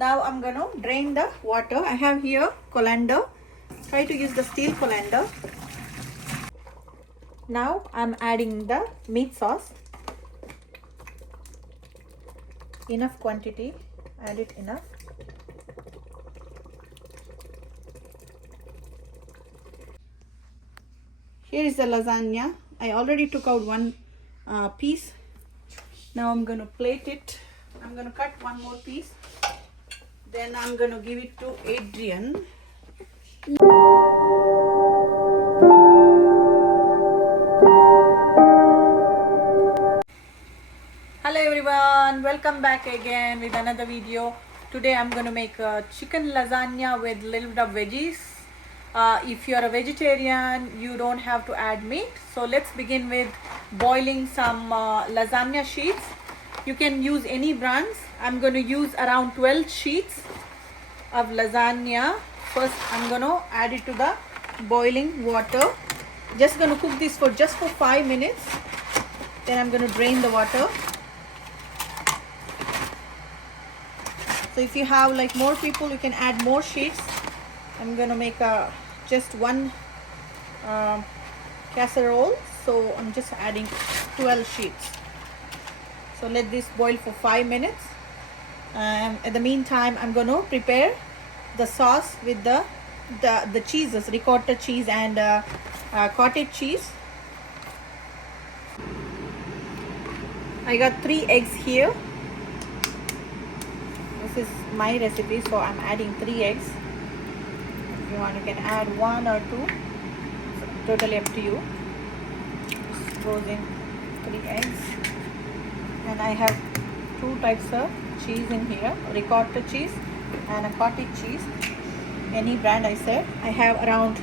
Now I'm gonna drain the water. I have here colander. Try to use the steel colander. Now I'm adding the meat sauce. Enough quantity. Add it enough. Here is the lasagna. I already took out one piece. Now I'm gonna plate it. I'm gonna cut one more piece. Then I'm gonna give it to Adrian. Hello everyone, welcome back again with another video. Today I'm gonna make a chicken lasagna with little bit of veggies. If you're a vegetarian, you don't have to add meat. So let's begin with boiling some lasagna sheets. You can use any brands. I'm going to use around 12 sheets of lasagna. First I'm going to add it to the boiling water. Just going to cook this for 5 minutes. Then I'm going to drain the water. So if you have like more people, you can add more sheets. I'm going to make just one casserole, so I'm just adding 12 sheets. So let this boil for 5 minutes. At the meantime, I'm going to prepare the sauce with the cheeses, ricotta cheese and cottage cheese. I got 3 eggs here. This is my recipe, so I'm adding 3 eggs. If you want, you can add 1 or 2. So totally up to you. This goes in 3 eggs. And I have 2 types of cheese in here, ricotta cheese and a cottage cheese. Any brand I said. I have around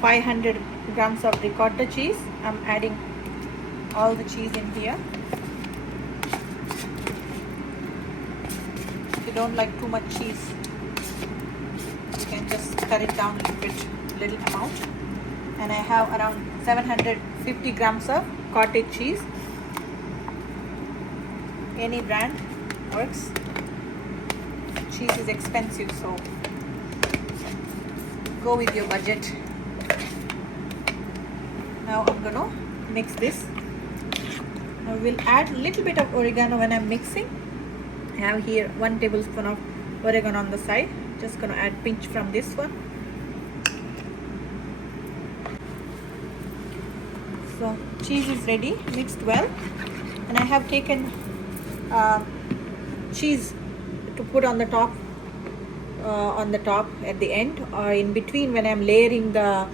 500 grams of ricotta cheese. I'm adding all the cheese in here. If you don't like too much cheese, you can just cut it down a little amount. And I have around 750 grams of cottage cheese. Any brand works. Cheese is expensive, so go with your budget. Now I'm gonna mix this. I will add a little bit of oregano when I'm mixing. I have here 1 tablespoon of oregano on the side. Just gonna add pinch from this one. So cheese is ready, mixed well, and I have taken cheese to put on the top at the end or in between when I'm layering the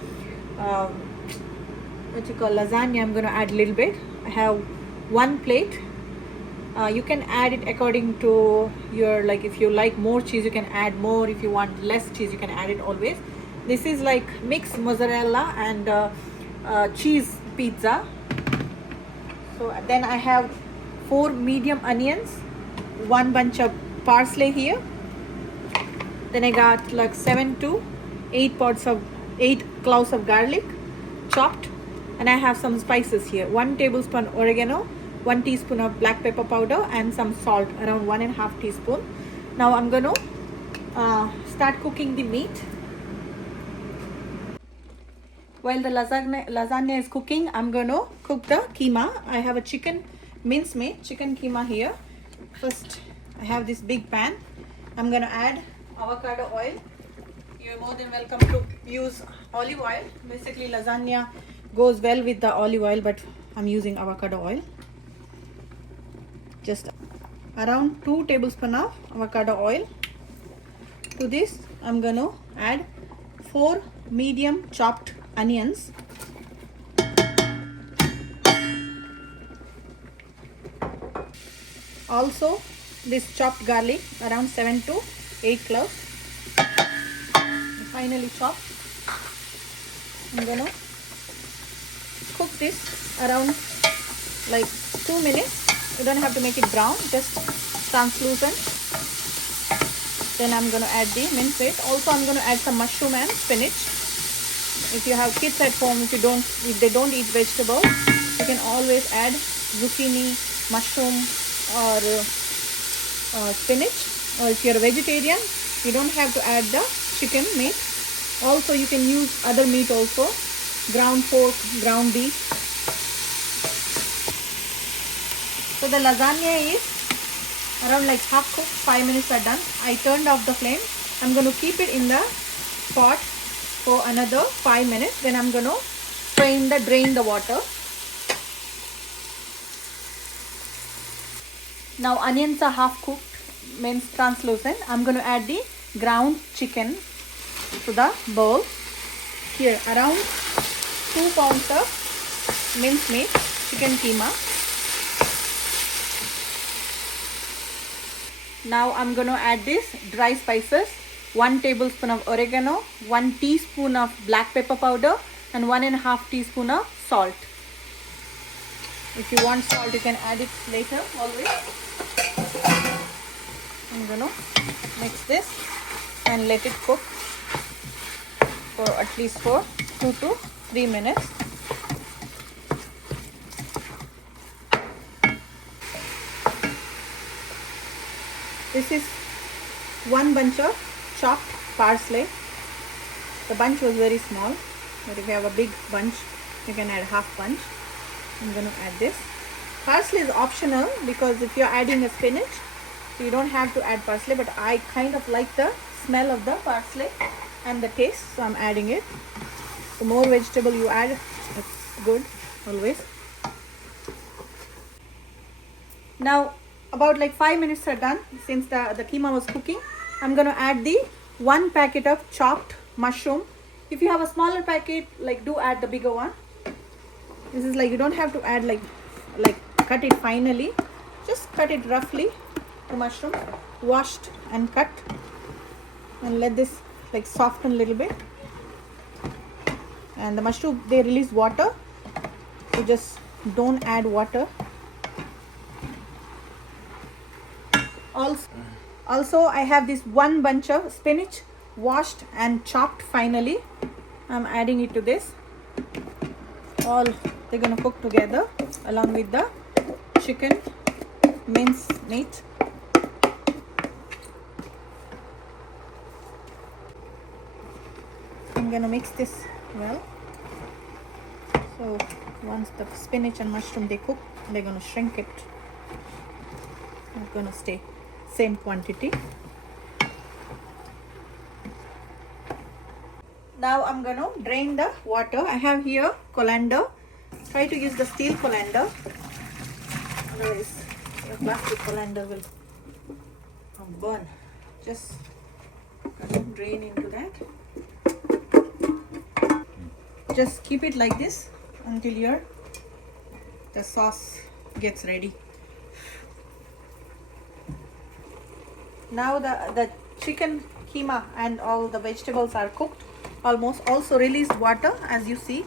lasagna. I'm going to add a little bit. I have 1 plate. You can add it according to your, like, if you like more cheese you can add more. If you want less cheese you can add it always. This is like mixed mozzarella and cheese pizza. So then I have 4 medium onions, 1 bunch of parsley here. Then I got like 7 to 8 cloves of garlic chopped, and I have some spices here. 1 tablespoon oregano, 1 teaspoon of black pepper powder, and some salt, around 1.5 teaspoon. Now I'm gonna start cooking the meat. While the lasagna is cooking, I'm gonna cook the keema. I have a mincemeat chicken keema here. First I have this big pan. I'm gonna add avocado oil. You're more than welcome to use olive oil. Basically lasagna goes well with the olive oil, but I'm using avocado oil. Just around 2 tablespoons of avocado oil. To this I'm gonna add 4 medium chopped onions. Also this chopped garlic, around 7 to 8 cloves. Finally chopped. I'm gonna cook this around like 2 minutes. You don't have to make it brown, just translucent. Then I'm gonna add the minced meat. Also I'm gonna add some mushroom and spinach. If you have kids at home, if they don't eat vegetables, you can always add zucchini, mushroom or spinach. or if you're a vegetarian, you don't have to add the chicken meat. Also, you can use other meat also, ground pork, ground beef. So the lasagna is around like half cooked. 5 minutes are done. I turned off the flame. I'm going to keep it in the pot for another 5 minutes. Then I'm going to drain the water. Now onions are half cooked, means translucent. I'm going to add the ground chicken to the bowl. Here around 2 pounds of minced meat, chicken keema. Now I'm going to add this dry spices. 1 tablespoon of oregano, 1 teaspoon of black pepper powder, and 1.5 teaspoon of salt. If you want salt, you can add it later always. I'm going to mix this and let it cook for at least 2 to 3 minutes. This is 1 bunch of chopped parsley. The bunch was very small, but if you have a big bunch, you can add half bunch. I'm going to add this. Parsley is optional because if you're adding a spinach, you don't have to add parsley, but I kind of like the smell of the parsley and the taste, so I'm adding it. The more vegetable you add, it's good always. Now about like 5 minutes are done. Since the keema was cooking, I'm going to add the 1 packet of chopped mushroom. If you have a smaller packet, like do add the bigger one. This is like, you don't have to add like cut it finely, just cut it roughly. The mushroom washed and cut, and let this like soften a little bit. And the mushroom, they release water, so just don't add water. Also I have this 1 bunch of spinach washed and chopped finely. I'm adding it to this. All they're gonna cook together along with the chicken mince meat. I'm gonna mix this well. So once the spinach and mushroom they cook, they're gonna shrink it. It's gonna stay same quantity. Now I'm gonna drain the water. I have here colander. Try to use the steel colander, otherwise the plastic colander will burn. Just drain into that. Just keep it like this until the sauce gets ready. Now the chicken keema and all the vegetables are cooked almost, also released water as you see.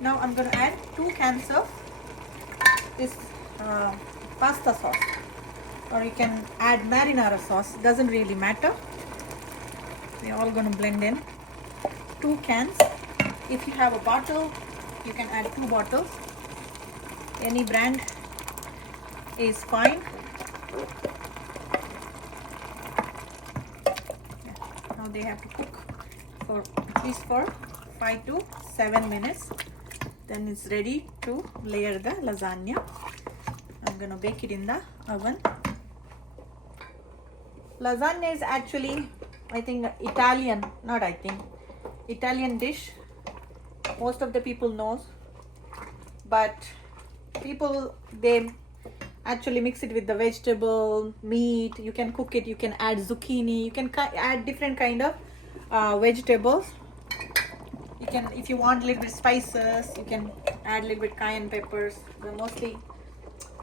Now I'm going to add 2 cans of this pasta sauce, or you can add marinara sauce, doesn't really matter. We're all going to blend in 2 cans. If you have a bottle, you can add 2 bottles. Any brand is fine. Now they have to cook for at least for 5 to 7 minutes. Then it's ready to layer the lasagna. I'm gonna bake it in the oven. Lasagna is actually, I think, Italian dish. Most of the people knows, but people, they actually mix it with the vegetable, meat. You can cook it, you can add zucchini, you can add different kind of vegetables. You can, if you want a little bit spices, you can add a little bit cayenne peppers. But mostly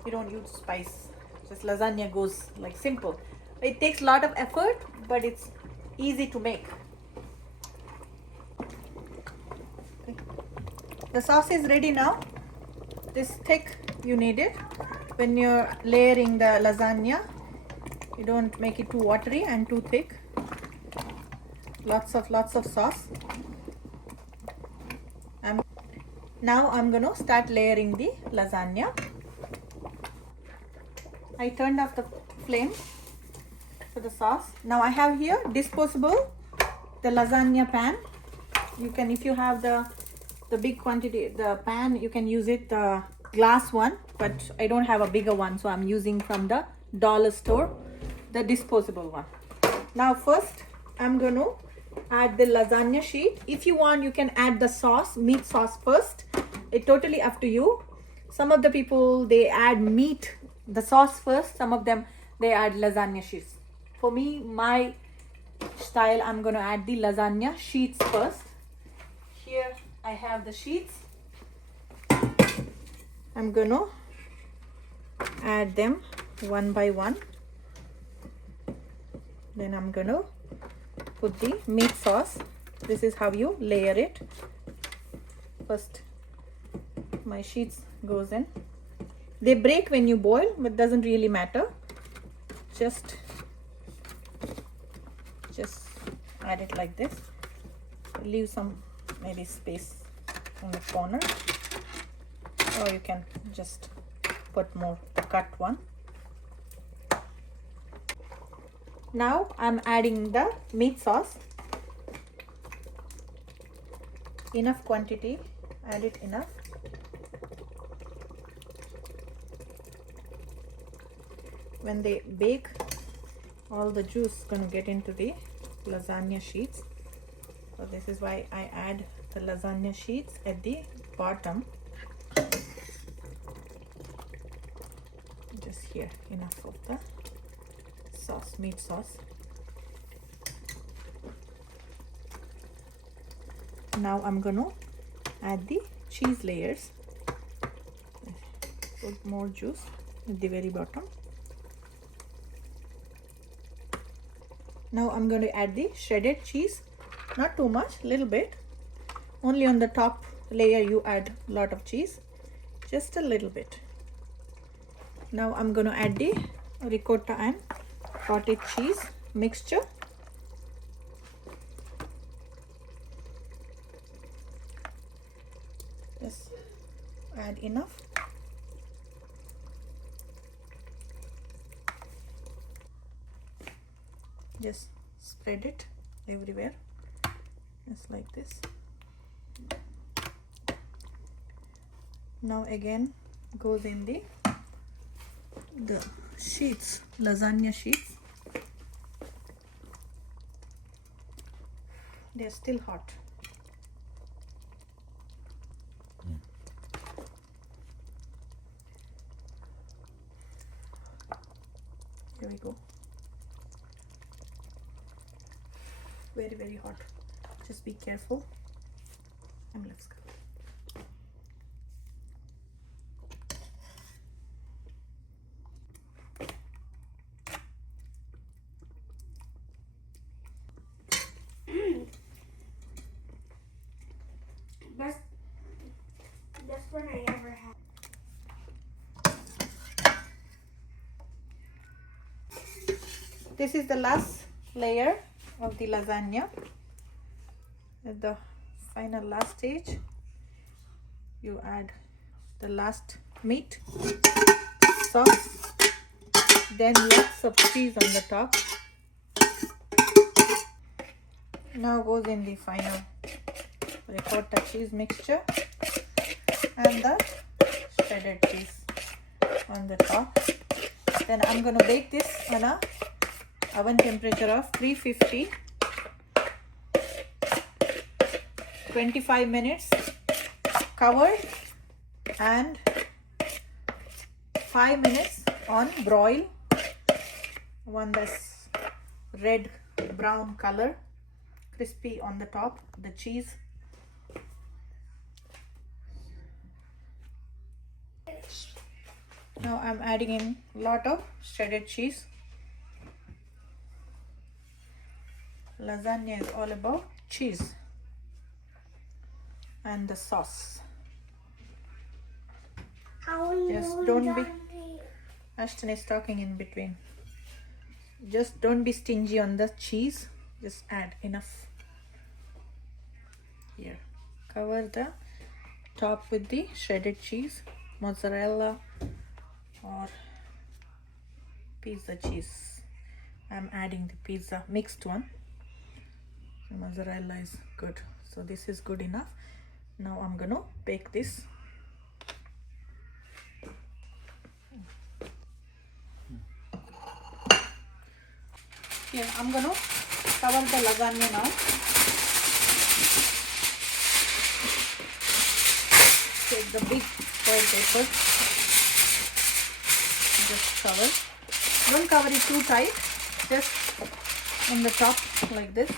you don't use spice. Just lasagna goes like simple. It takes a lot of effort, but it's easy to make. Okay. The sauce is ready now. This thick you need it. When you're layering the lasagna, you don't make it too watery and too thick. Lots of sauce. Now I'm going to start layering the lasagna. I turned off the flame. for the sauce. Now I have here disposable, the lasagna pan. You can, if you have the big quantity, the pan, you can use it, the glass one, but I don't have a bigger one, so I'm using from the dollar store, the disposable one. Now first I'm going to add the lasagna sheet. If you want, you can add the sauce, meat sauce first. It's totally up to you. Some of the people, they add meat, the sauce first. Some of them, they add lasagna sheets. For me, my style, I'm going to add the lasagna sheets first. Here I have the sheets. I'm going to add them one by one. Then I'm going to put the meat sauce. This is how you layer it. First, my sheets goes in. They break when you boil, but doesn't really matter. Just add it like this. Leave some maybe space in the corner, or you can just put more, cut one. Now I'm adding the meat sauce. Enough quantity, add it enough. When they bake, all the juice is going to get into the lasagna sheets. So this is why I add the lasagna sheets at the bottom. Just here, enough of the sauce, meat sauce. Now I'm going to add the cheese layers. Put more juice at the very bottom. Now I'm going to add the shredded cheese. Not too much, little bit. Only on the top layer you add a lot of cheese. Just a little bit. Now I'm going to add the ricotta and cottage cheese mixture. Just add enough. Just spread it everywhere, just like this. Now again goes in the sheets, lasagna sheets. They're still hot. Here we go. Very, very hot. Just be careful. And let's go. Best one I ever had. This is the last layer of the lasagna. At the final last stage, you add the last meat sauce, then lots of cheese on the top. Now goes in the final ricotta cheese mixture and the shredded cheese on the top. Then I'm going to bake this on a oven temperature of 350, 25 minutes covered, and 5 minutes on broil. One that's red brown color, crispy on the top, the cheese. Now I'm adding in a lot of shredded cheese. Lasagna is all about cheese and the sauce. Just don't be, Ashton is talking in between. Just don't be stingy on the cheese. Just add enough. Here, cover the top with the shredded cheese, mozzarella or pizza cheese, I'm adding the pizza mixed one. The mozzarella is good, so this is good enough. Now I'm gonna bake this. Here I'm gonna cover the lasagna now. Take the big foil paper, just cover. Don't cover it too tight, just in the top like this.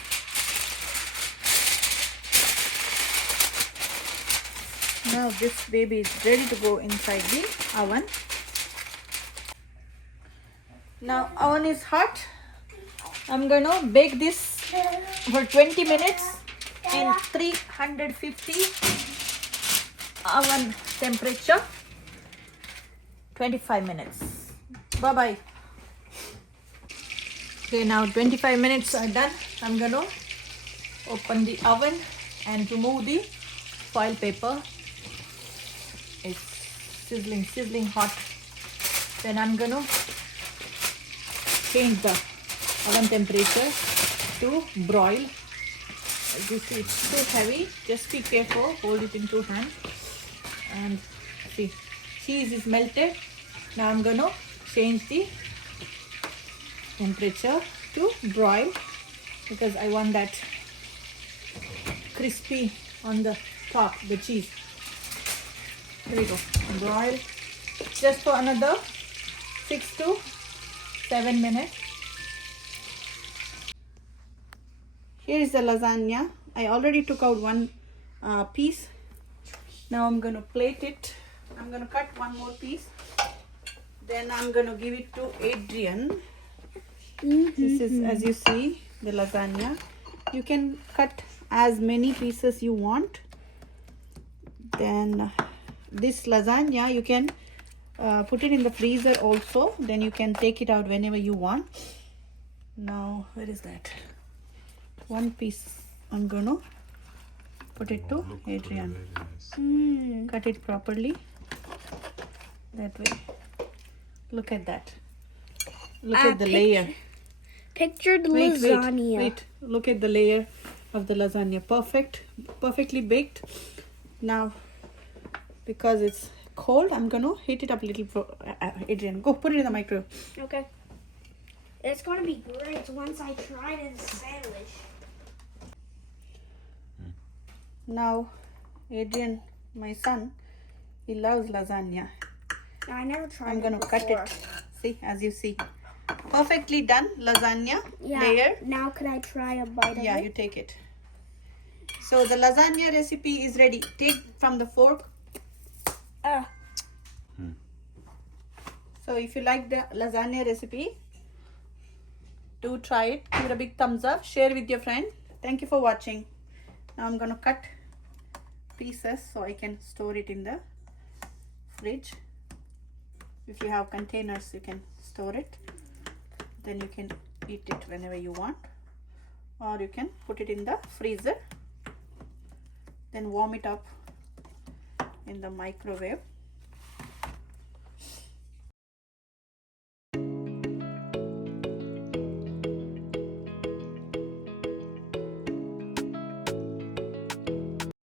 Now this baby is ready to go inside the oven. Now oven is hot. I'm gonna bake this for 20 minutes in 350 oven temperature. 25 minutes. Bye bye. Okay, now 25 minutes are done. I'm gonna open the oven and remove the foil paper. It's sizzling hot. Then I'm gonna change the oven temperature to broil. As you see, it's so heavy. Just be careful. Hold it in two hands. And see, cheese is melted. Now I'm gonna change the temperature to broil because I want that crispy on the top, the cheese. Here we go. Broil just for another 6 to 7 minutes. Here is the lasagna. I already took out one piece. Now I'm going to plate it. I'm going to cut one more piece. Then I'm going to give it to Adrian. This is, as you see, the lasagna. You can cut as many pieces you want. Then this lasagna, you can put it in the freezer also. Then you can take it out whenever you want. Now, where is that? One piece I'm gonna put it to Adrian. Cut it properly. That way. Look at that. Look at the layer. Picture the lasagna. Wait. Look at the layer of the lasagna. Perfectly baked. Now, because it's cold, I'm gonna heat it up a little for Adrian. Go put it in the microwave. Okay. It's gonna be great once I try it in a sandwich. Now, Adrian, my son, he loves lasagna. I never tried I'm gonna cut it. See, as you see, perfectly done lasagna layer. Now could I try a bite of it? Yeah, you take it. So the lasagna recipe is ready. Take from the fork. So if you like the lasagna recipe, do try it. Give it a big thumbs up. Share with your friend. Thank you for watching. Now I'm gonna cut pieces so I can store it in the fridge. If you have containers, you can store it. Then you can eat it whenever you want. Or you can put it in the freezer. Then warm it up in the microwave.